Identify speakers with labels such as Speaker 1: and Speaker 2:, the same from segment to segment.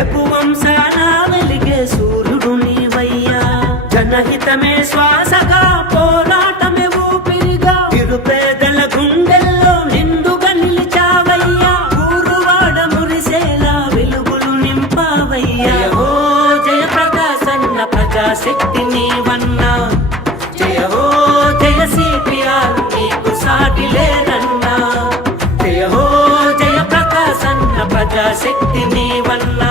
Speaker 1: తెపు వంశాన వెలిగే సూర్యుడు నీవయ్యా. జనహితమే శ్వాసగా పోరాటమే ఊపిరిగా. నిరుపేదల గుండెల్లో నిండుగా నిలిచావయ్యా. ఊరువాడ మురిసేలా వెలుగులు నింపావయ్యా. ఓ జయ ప్రకాశన్న ప్రజాశక్తి నీవన్నా. జయ ఓ జయ సిపిఆర్ నీకు సాటి లేదన్నా జయ ఓ జయ ప్రకాశన్న ప్రజాశక్తి నీవన్నా.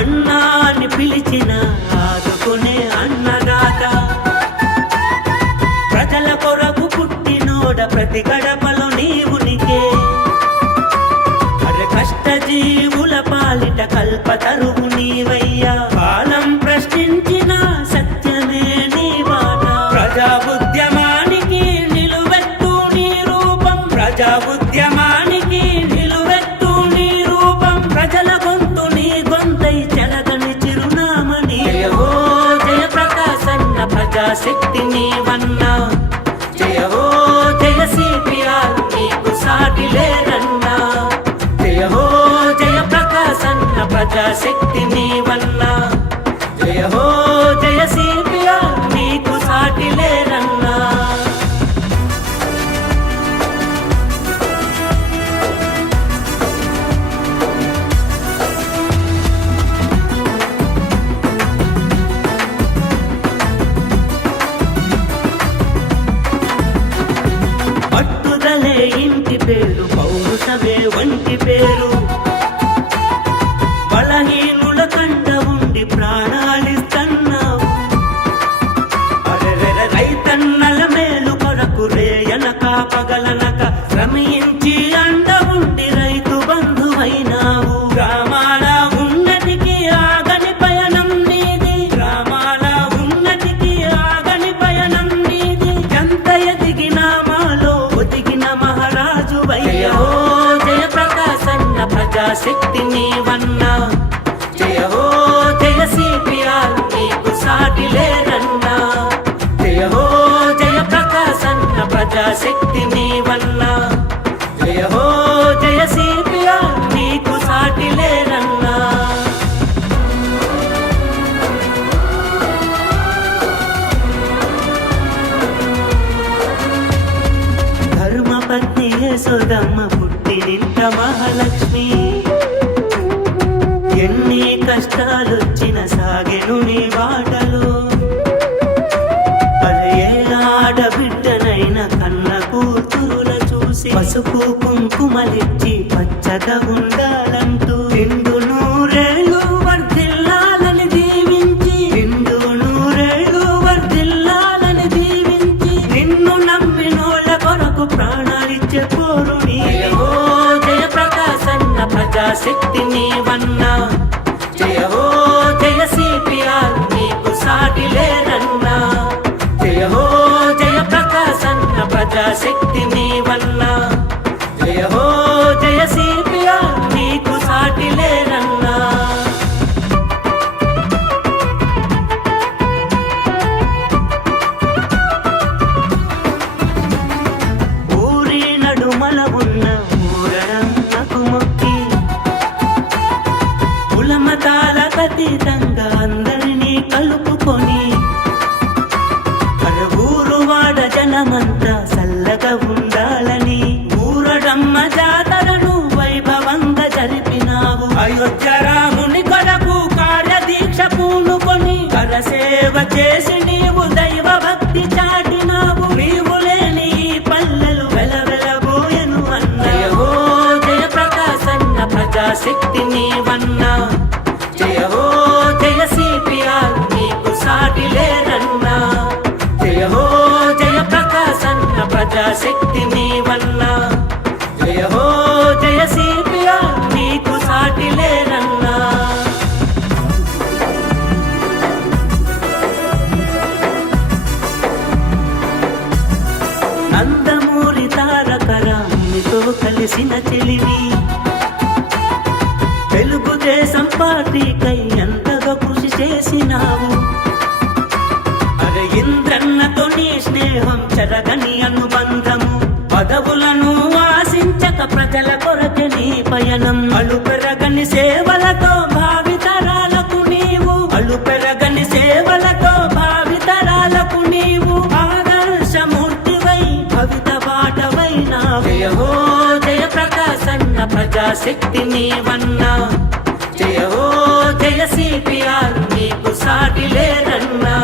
Speaker 1: అన్నా అని పిలిచిన ఆదుకునే అన్నదాత ప్రజల కొరకు పుట్టినోడ ప్రతి గడపలో నీవునికే అరే కష్ట జీవుల పాలిట కల్పతరువు ప్రకాశన్న నీవ శక్తి నీవన్నా. జయ హో జయ సిపిఆర్ నీకు సాటి లేరన్నా. జయ హో జయ ప్రకాశన్న ప్రజాశక్తి నీవన్నా. జయ హో జయ సిపిఆర్ నీకు సాటి లేరన్నా. ధర్మపత్ని యశోదమ్మ పుట్టినింట మహాలక్ష్మి. పసుపు కుంకుమలిచ్చి పచ్చగా ఉండాలి కులమతాలకు అతీతంగా అందరినీ కలుపుకొని పరవూరు వాడ జనమంతా చల్లగా ఉండాలని ఊరడమ్మ జాతరను వైభవంగా జరిపినావు. అయోధ్య రాముని కొరకు కార్యదీక్ష పూనుకొని కరసేవ చేసి నీవు దైవ భక్తి చాటినావు. నీవు లేని ఈ పల్లెలు వెలవెలబోయను అన్నయో జయప్రకాశన్న ప్రజాశక్తి నీవు. శక్తి నీవన్నా వల్ల. హో జయ సీపియా నీకు సాటి లేరన్నా నందమూరి తారకరామితో కలిసిన తెలివి. పయనం అలు పెరగని సేవలతో భావితరాలకు నీవు అలు పెరగని సేవలతో భావితరాలకు నీవు ఆదర్శమూర్తివై భవిత బాటవైనా జయహో జయ ప్రకాశన్న ప్రజాశక్తి నీవన్నా జయహో జయ సిపిఆర్ నీకు సాటి లేరన్నా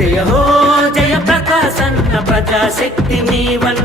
Speaker 1: జయహో జయ ప్రకాశన్న ప్రజాశక్తి నీవన్నా